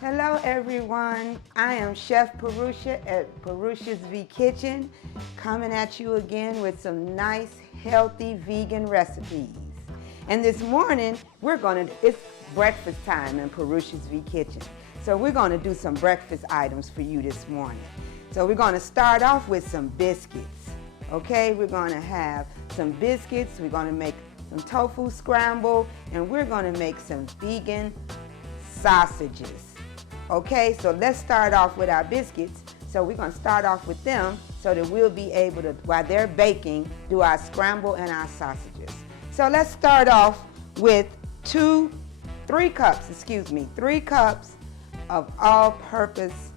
Hello everyone, I am Chef Pahroosha at Pahroosha's V Kitchen, coming at you again with some nice, healthy vegan recipes. And this morning, it's breakfast time in Pahroosha's V Kitchen. So we're gonna do some breakfast items for you this morning. So we're gonna start off with some biscuits, okay? We're gonna have some biscuits, we're gonna make some tofu scramble, and we're gonna make some vegan sausages. Okay, so let's start off with our biscuits. So we're gonna start off with them so that we'll be able to, while they're baking, do our scramble and our sausages. So let's start off with 3 cups of all-purpose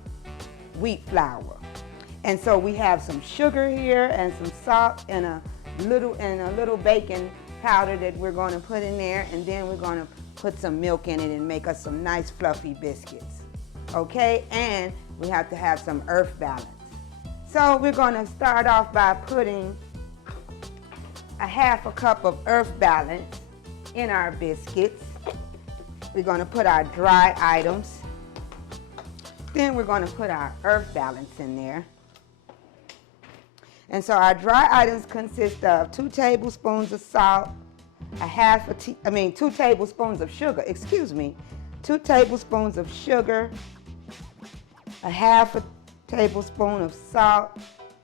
wheat flour. And so we have some sugar here and some salt and a little baking powder that we're gonna put in there, and then we're gonna put some milk in it and make us some nice fluffy biscuits. Okay, and we have to have some earth balance. So we're gonna start off by putting a 1/2 cup of earth balance in our biscuits. We're gonna put our dry items. Then we're gonna put our earth balance in there. And so our dry items consist of 2 tablespoons of salt, 2 tablespoons of sugar, 2 tablespoons of sugar, 1/2 tablespoon of salt,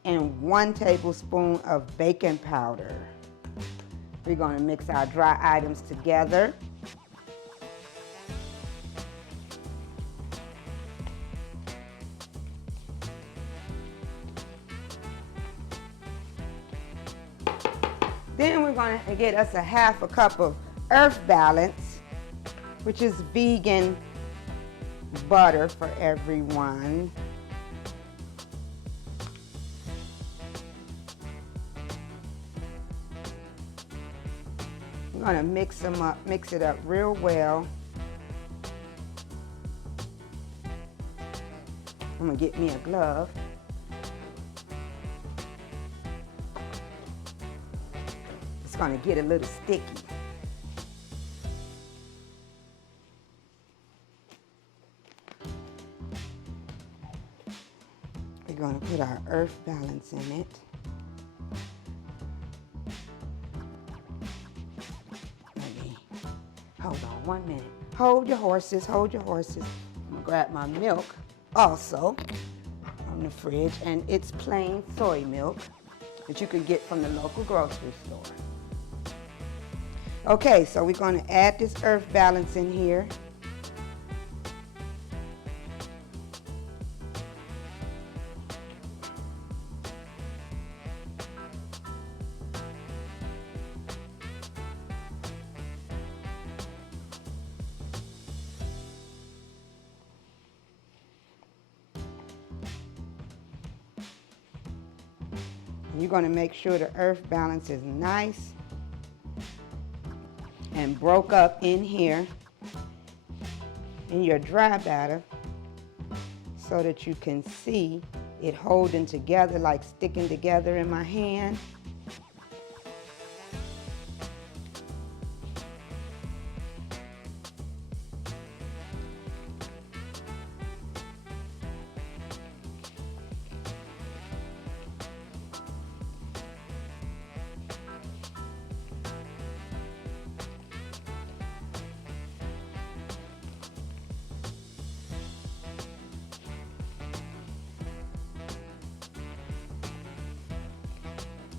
and 1 tablespoon of baking powder. We're going to mix our dry items together. Then we're going to get us a 1/2 cup of earth balance, which is vegan butter for everyone. I'm gonna mix it up real well. I'm gonna get me a glove. It's gonna get a little sticky. We're going to put our earth balance in it. Hold on 1 minute. Hold your horses, hold your horses. I'm going to grab my milk also from the fridge, and it's plain soy milk that you can get from the local grocery store. Okay, so we're going to add this earth balance in here. You're going to make sure the earth balance is nice and broke up in here in your dry batter so that you can see it holding together, like sticking together in my hand.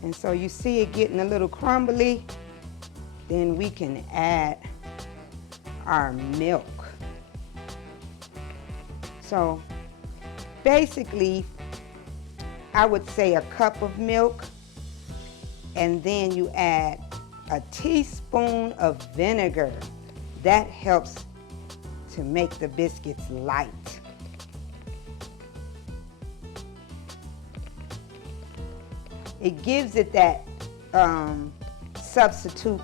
And so you see it getting a little crumbly, then we can add our milk. So basically, I would say a cup of milk, and then you add a teaspoon of vinegar. That helps to make the biscuits light. It gives it that substitute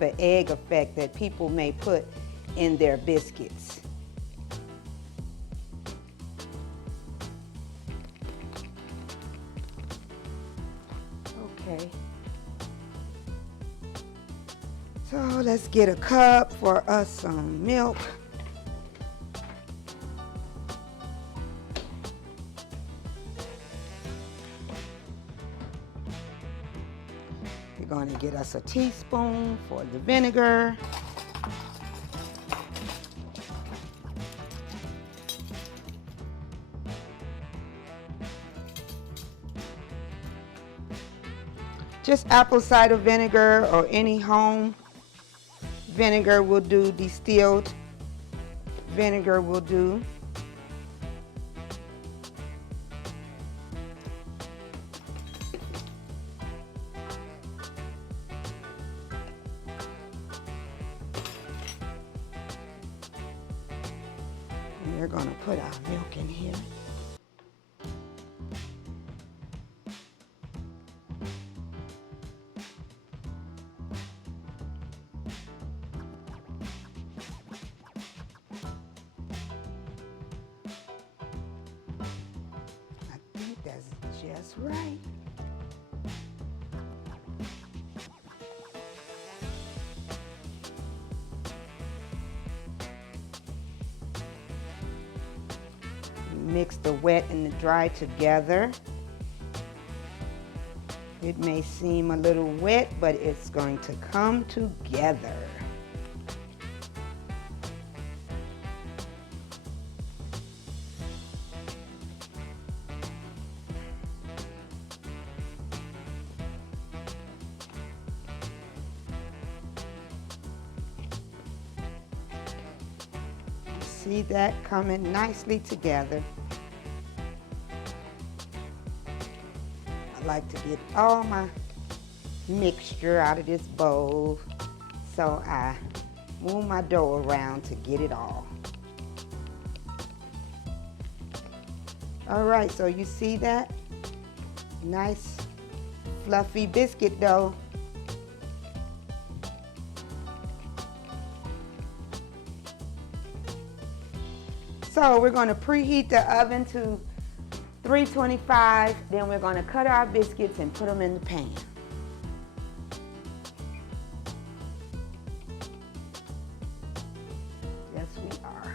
for egg effect that people may put in their biscuits. Okay. So let's get a cup for us some milk. going to get us a teaspoon for the vinegar. Just apple cider vinegar or any home vinegar will do, distilled vinegar will do. And we're going to put our milk in here. That's just right. Mix the wet and the dry together. It may seem a little wet, but it's going to come together. See that coming nicely together. I like to get all my mixture out of this bowl, so I move my dough around to get it all. All right, so you see that? Nice fluffy biscuit dough. So we're going to preheat the oven to 325, then we're going to cut our biscuits and put them in the pan. Yes, we are.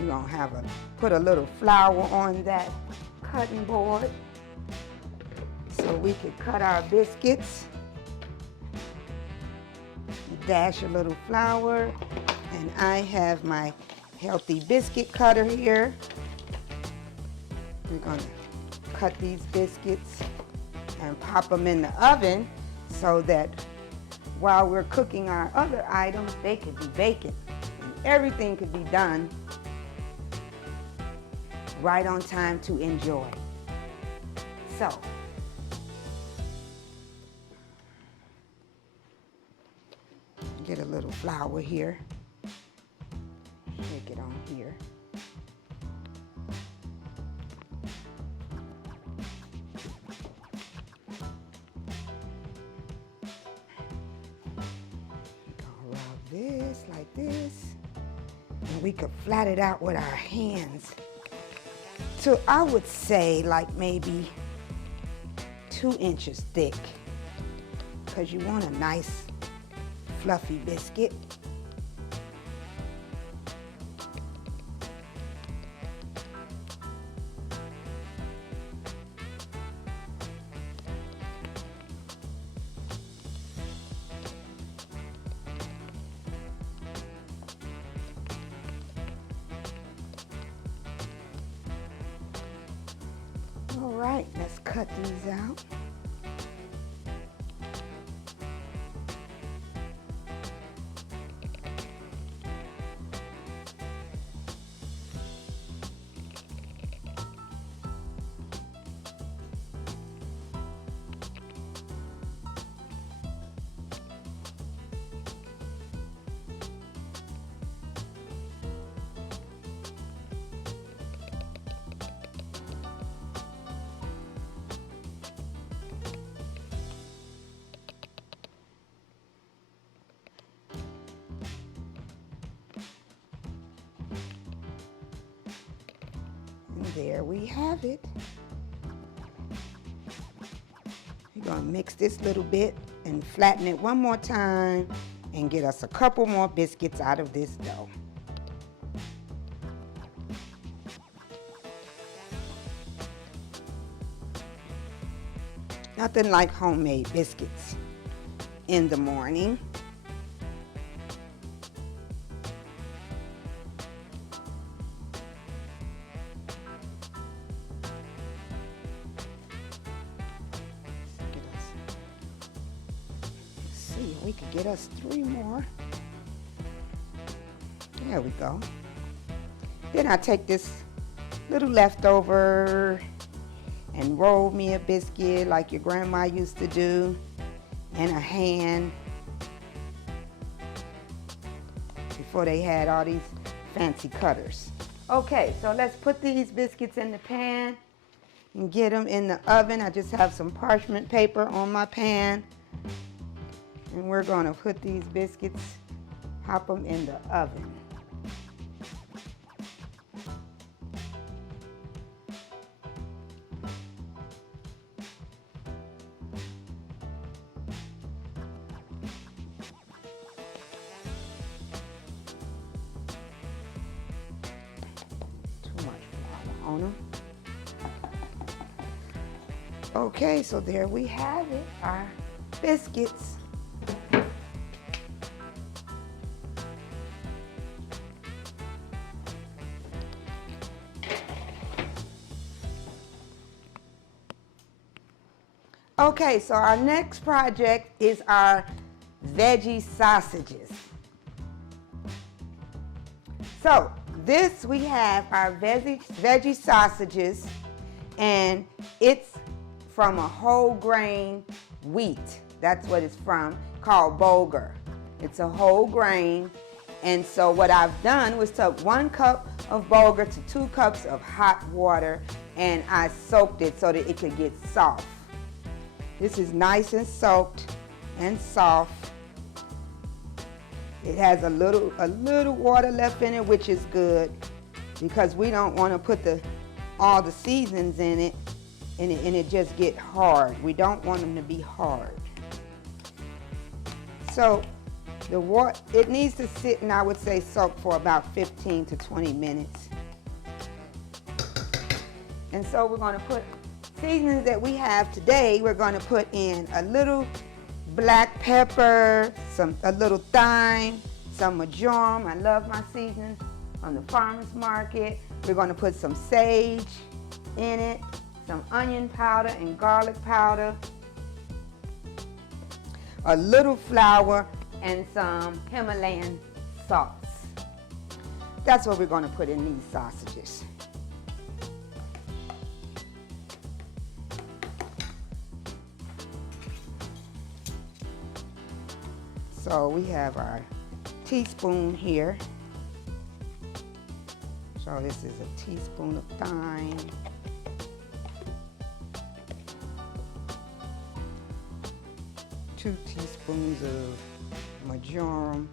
We're going to put a little flour on that cutting board so we can cut our biscuits. Dash a little flour, and I have my healthy biscuit cutter here. We're going to cut these biscuits and pop them in the oven so that while we're cooking our other items, they could be baking and everything could be done right on time to enjoy. So, get a little flour here. Shake it on here. Gonna rub this like this, and we could flat it out with our hands. So I would say like maybe 2 inches thick, because you want a nice fluffy biscuit. All right, let's cut these out. There we have it. You're gonna mix this little bit and flatten it one more time and get us a couple more biscuits out of this dough. Nothing like homemade biscuits in the morning. Let's see, we could get us 3 more. There we go. Then I take this little leftover and roll me a biscuit like your grandma used to do in a hand before they had all these fancy cutters. Okay, so let's put these biscuits in the pan and get them in the oven. I just have some parchment paper on my pan, and we're gonna put these biscuits, pop them in the oven. On them. Okay, so there we have it, our biscuits. Okay, so our next project is our veggie sausages. So this, we have our veggie sausages, and it's from a whole grain wheat. That's what it's from, called bulgur. It's a whole grain. And so what I've done was took 1 cup of bulgur to 2 cups of hot water, and I soaked it so that it could get soft. This is nice and soaked and soft. It has a little water left in it, which is good because we don't want to put all the seasonings in it and it just get hard. We don't want them to be hard. So it needs to sit, and I would say soak for about 15 to 20 minutes. And so we're going to put seasonings that we have today. We're going to put in a little black pepper, a little thyme, some marjoram. I love my seasonings from the farmer's market. We're going to put some sage in it, some onion powder and garlic powder, a little flour, and some Himalayan salts. That's what we're going to put in these sausages. So we have our teaspoon here. So this is a teaspoon of thyme. Two teaspoons of marjoram.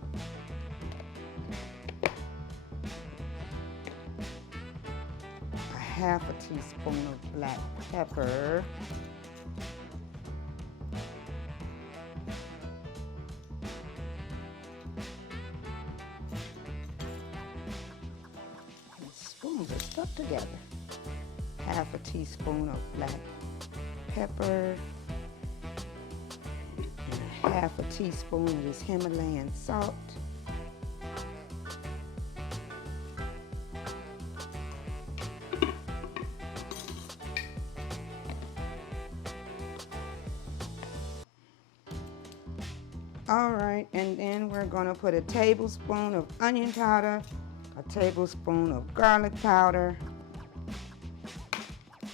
A half a teaspoon of black pepper. Spoons are stuck together. Half a teaspoon of black pepper. And half a teaspoon of this Himalayan salt. All right, and then we're gonna put a tablespoon of onion powder, a tablespoon of garlic powder,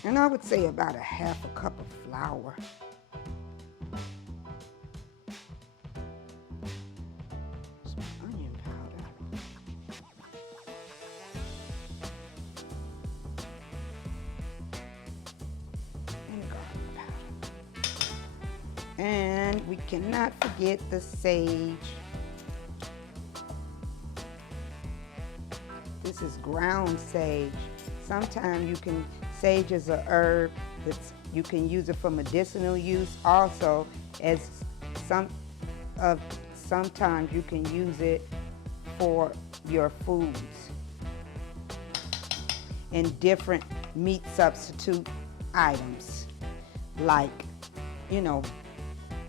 and I would say about a half a cup of flour. Some onion powder. And garlic powder. And we cannot forget the sage. This is ground sage. Sometimes sage is a herb. You can use it for medicinal use. Also, as sometimes you can use it for your foods in different meat substitute items, like, you know,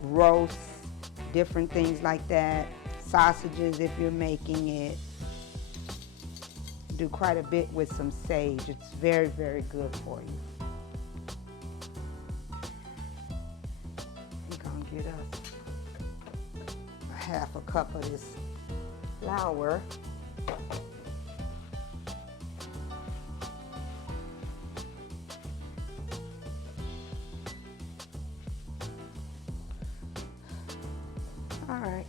roasts, different things like that, sausages if you're making it. Do quite a bit with some sage. It's very, very good for you. We're gonna get us a half a cup of this flour. All right.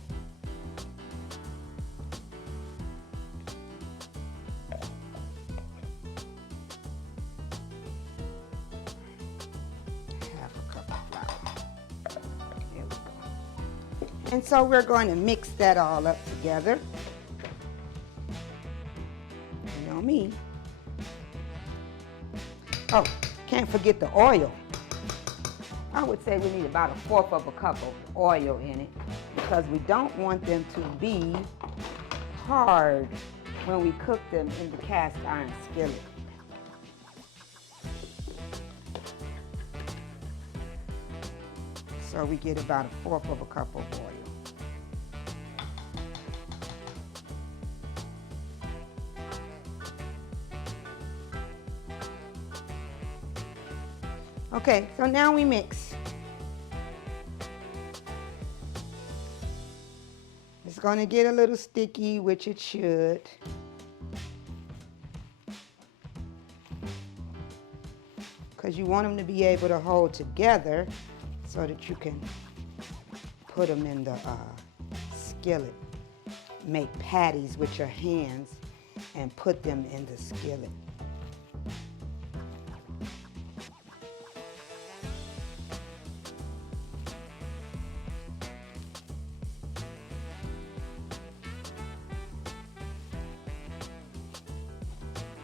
Half a cup of flour. There we go. And so we're going to mix that all up together. You know me. Oh, can't forget the oil. I would say we need about 1/4 of a cup of oil in it, because we don't want them to be hard when we cook them in the cast iron skillet. So we get about 1/4 of a cup of oil. Okay, so now we mix. It's going to get a little sticky, which it should. Because you want them to be able to hold together so that you can put them in the skillet. Make patties with your hands and put them in the skillet.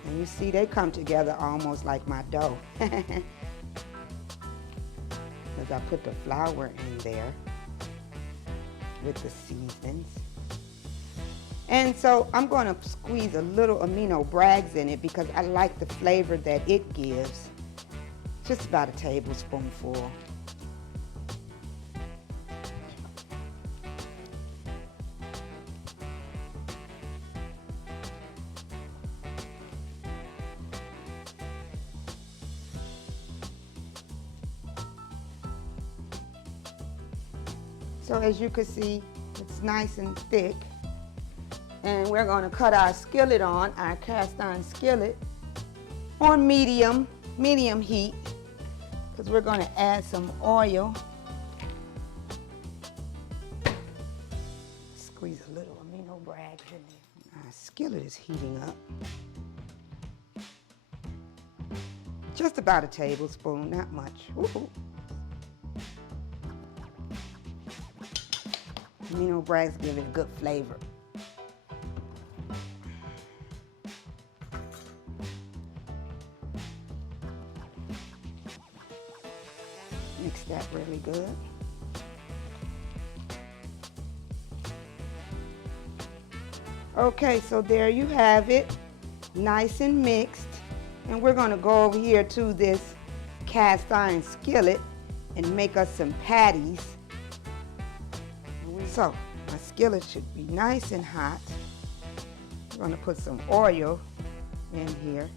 And you see they come together almost like my dough. Because I put the flour in there with the seasonings. And so I'm going to squeeze a little amino brags in it because I like the flavor that it gives. Just about a tablespoonful. So as you can see, it's nice and thick. And we're going to cut our skillet on, our cast iron skillet, on medium heat, because we're going to add some oil. Squeeze a little amino brags in there. Our skillet is heating up. Just about a tablespoon, not much. Woo-hoo. Amino brags give it a good flavor. Mix that really good. Okay, so there you have it, nice and mixed. And we're going to go over here to this cast iron skillet and make us some patties. So my skillet should be nice and hot. I'm going to put some oil in here.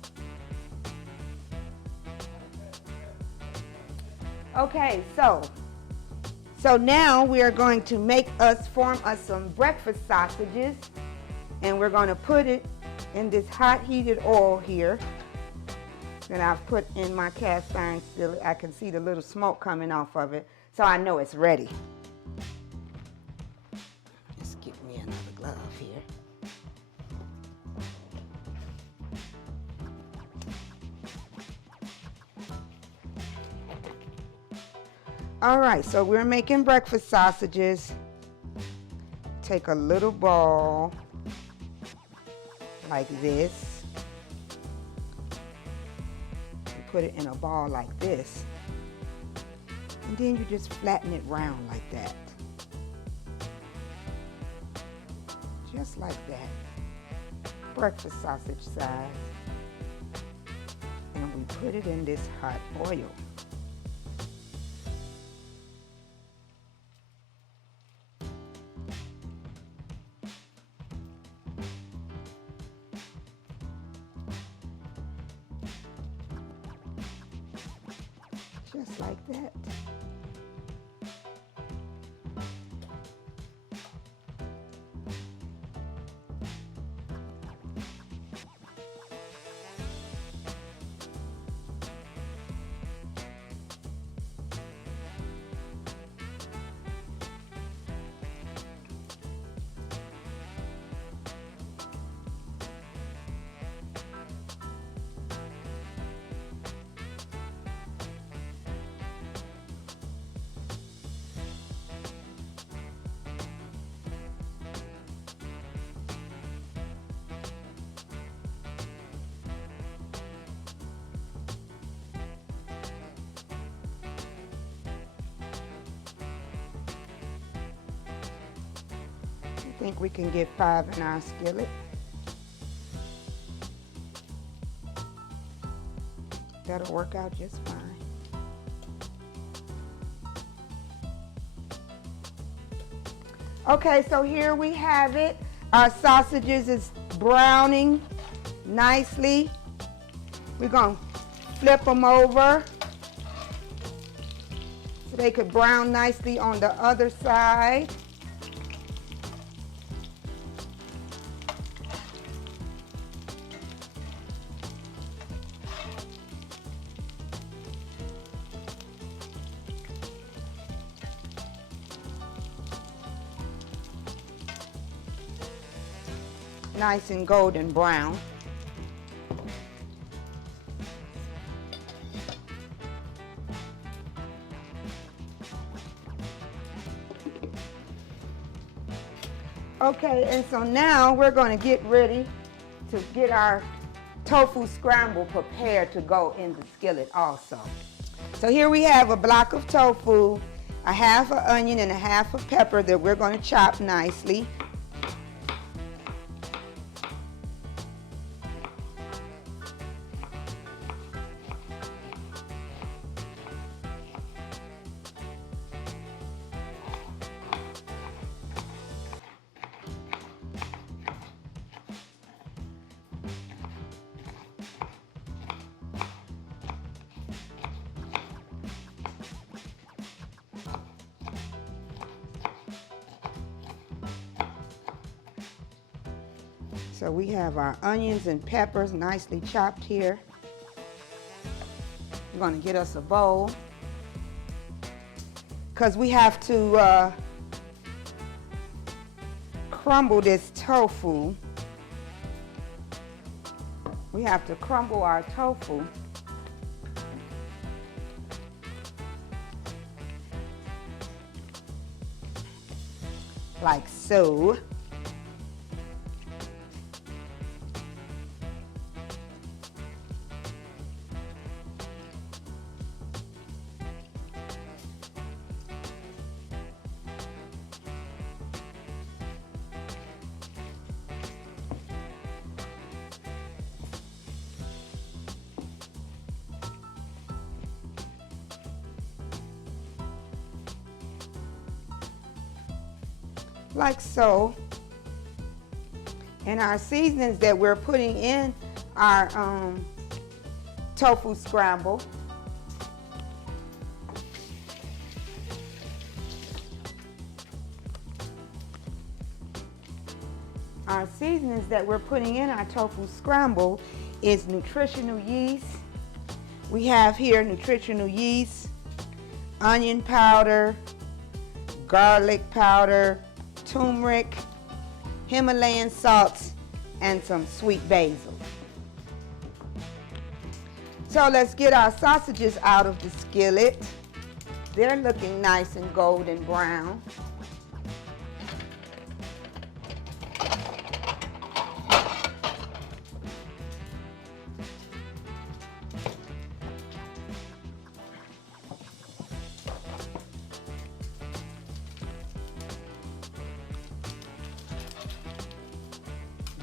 Okay, so now we are going to form us some breakfast sausages, and we're going to put it in this hot heated oil here that I've put in my cast iron skillet. I can see the little smoke coming off of it, so I know it's ready. Just give me another glove here. All right, so we're making breakfast sausages. Take a little ball like this. You put it in a ball like this. And then you just flatten it round like that. just like that. Breakfast sausage size. And we put it in this hot oil. Just like that. I think we can get 5 in our skillet. That'll work out just fine. Okay, so here we have it. Our sausages is browning nicely. We're gonna flip them over so they could brown nicely on the other side. Nice and golden brown. Okay, and so now we're going to get ready to get our tofu scramble prepared to go in the skillet also. So here we have a block of tofu, a half an onion and a half a pepper that we're going to chop nicely. So we have our onions and peppers nicely chopped here. We're going to get us a bowl because we have to crumble this tofu. We have to crumble our tofu. Like so. Like so. And our seasonings that we're putting in our tofu scramble. Our seasonings that we're putting in our tofu scramble is nutritional yeast. We have here nutritional yeast, onion powder, garlic powder, turmeric, Himalayan salts, and some sweet basil. So let's get our sausages out of the skillet. They're looking nice and golden brown.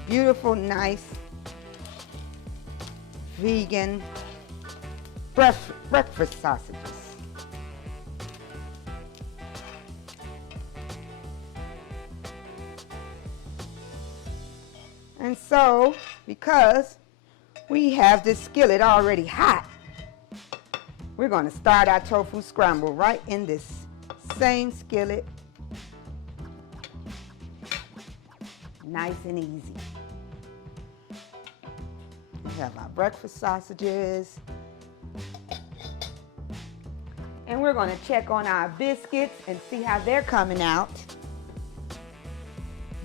beautiful, nice, vegan breakfast sausages. And so, because we have this skillet already hot, we're going to start our tofu scramble right in this same skillet. Nice and easy. We have our breakfast sausages. And we're going to check on our biscuits and see how they're coming out.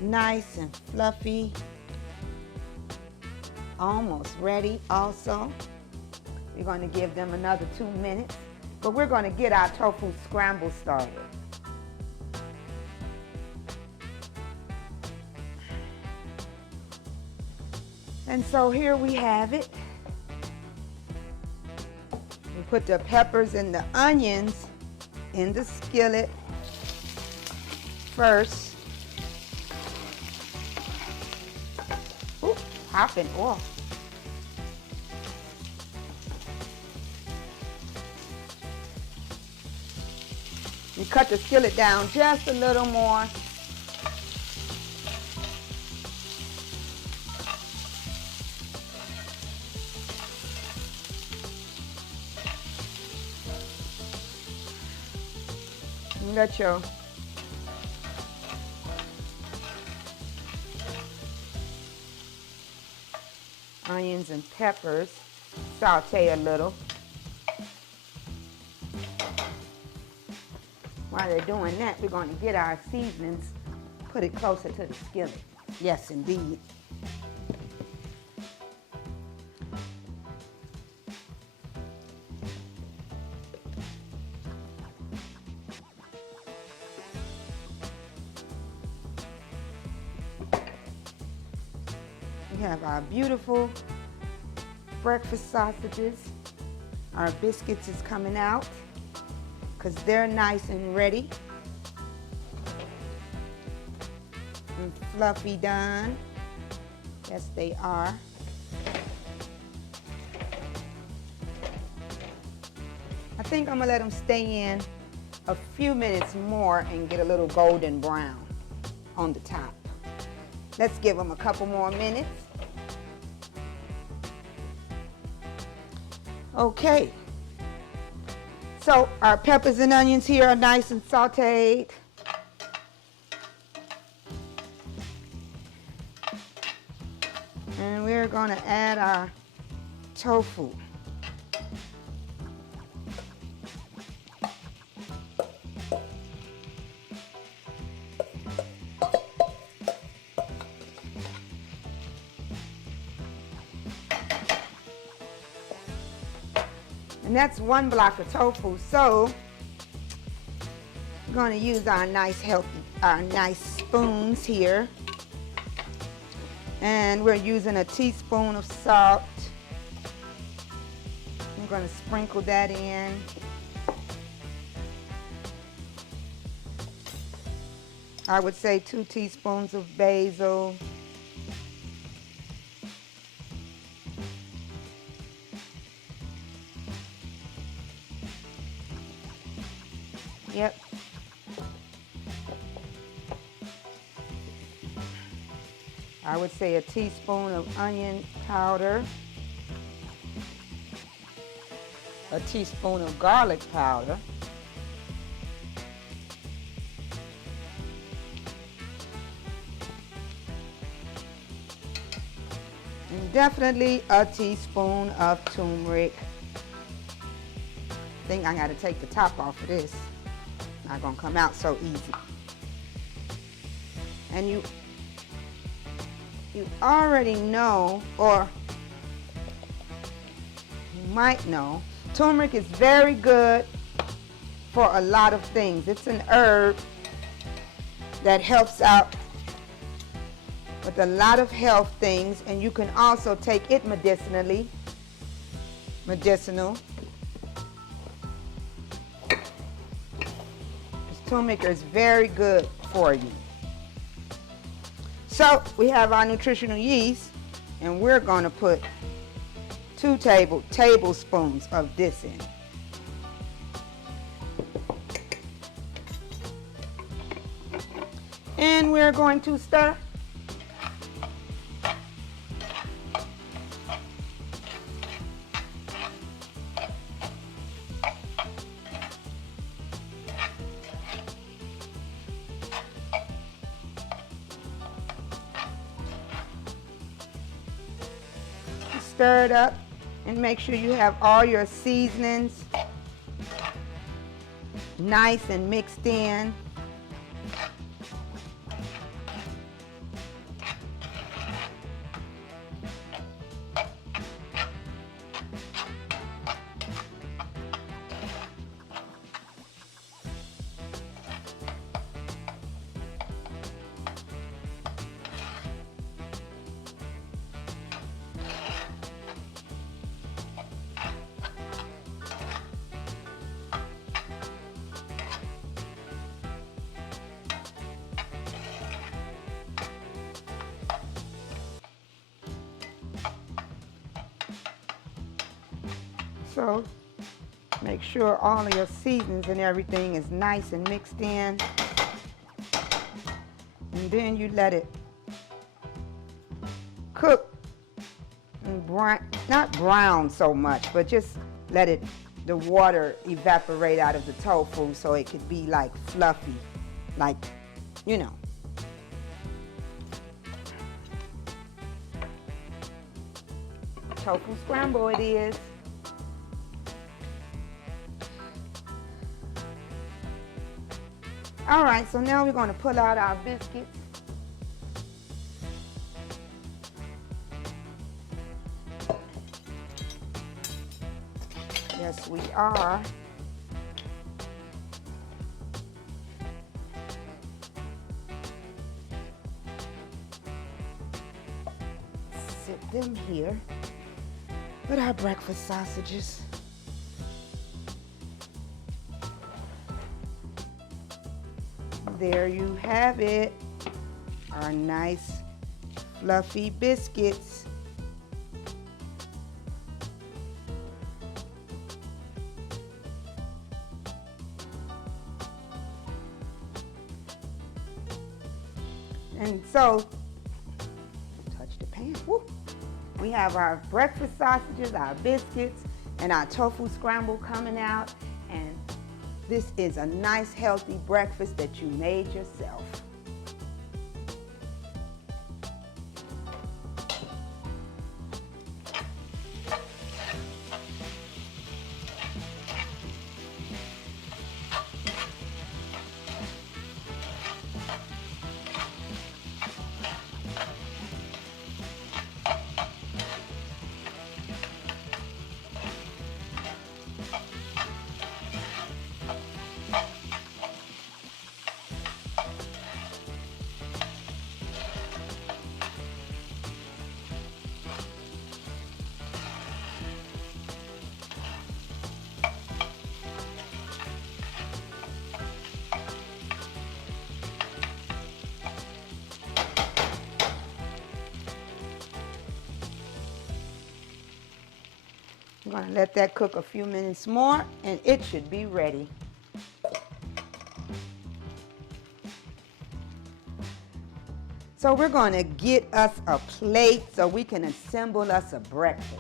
Nice and fluffy. Almost ready also. We're going to give them another 2 minutes, but we're going to get our tofu scramble started. And so here we have it. We put the peppers and the onions in the skillet first. Ooh, popping off. You cut the skillet down just a little more. You got your onions and peppers, saute a little. While they're doing that, we're going to get our seasonings, put it closer to the skillet. Yes, indeed. We have our beautiful breakfast sausages. Our biscuits is coming out because they're nice and ready and fluffy done. Yes, they are. I think I'm gonna let them stay in a few minutes more and get a little golden brown on the top. Let's give them a couple more minutes. Okay. So our peppers and onions here are nice and sauteed. And we're going to add our tofu. And that's 1 block of tofu. So we're going to use our nice spoons here. And we're using a teaspoon of salt. I'm going to sprinkle that in. I would say 2 teaspoons of basil. Yep. I would say a teaspoon of onion powder, a teaspoon of garlic powder, and definitely a teaspoon of turmeric. I think I got to take the top off of this. Not gonna come out so easy. And you already know, or you might know, turmeric is very good for a lot of things. It's an herb that helps out with a lot of health things, and you can also take it medicinal. Turmeric is very good for you. So we have our nutritional yeast, and we're going to put 2 tablespoons of this in. And we're going to stir. Stir it up and make sure you have all your seasonings nice and mixed in. So make sure all of your seasonings and everything is nice and mixed in. And then you let it cook and not brown so much, but just let the water evaporate out of the tofu so it could be like fluffy, like, you know. Tofu scramble it is. All right, so now we're going to pull out our biscuits. Yes, we are. Sit them here with our breakfast sausages. There you have it, our nice fluffy biscuits. And so, touch the pan. Woo. We have our breakfast sausages, our biscuits, and our tofu scramble coming out. And this is a nice healthy breakfast that you made yourself. I'm going to let that cook a few minutes more and it should be ready. So we're going to get us a plate so we can assemble us a breakfast.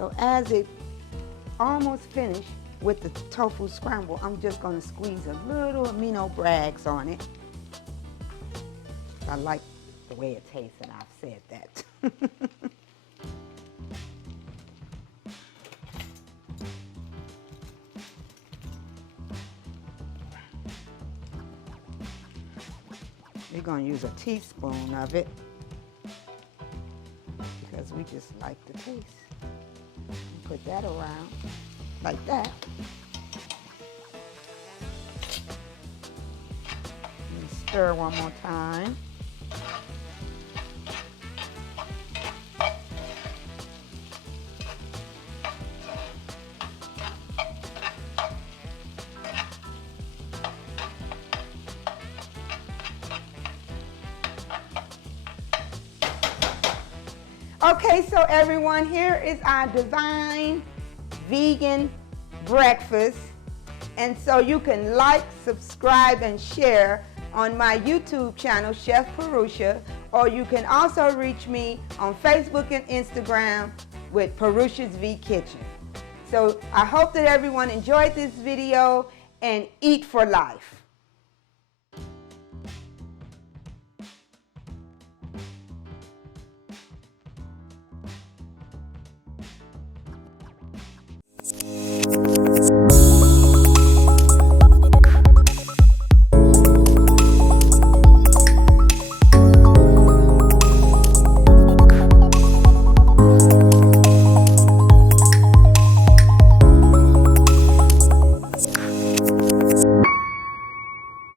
So as it almost finished with the tofu scramble, I'm just going to squeeze a little amino brags on it. I like the way it tastes, and I've said that. We're going to use a teaspoon of it because we just like the taste. Put that around like that. And stir one more time. Okay, so everyone, here is our divine vegan breakfast. And so you can like, subscribe, and share on my YouTube channel, Chef Pahroosha, or you can also reach me on Facebook and Instagram with Pahroosha's V Kitchen. So I hope that everyone enjoyed this video and eat for life.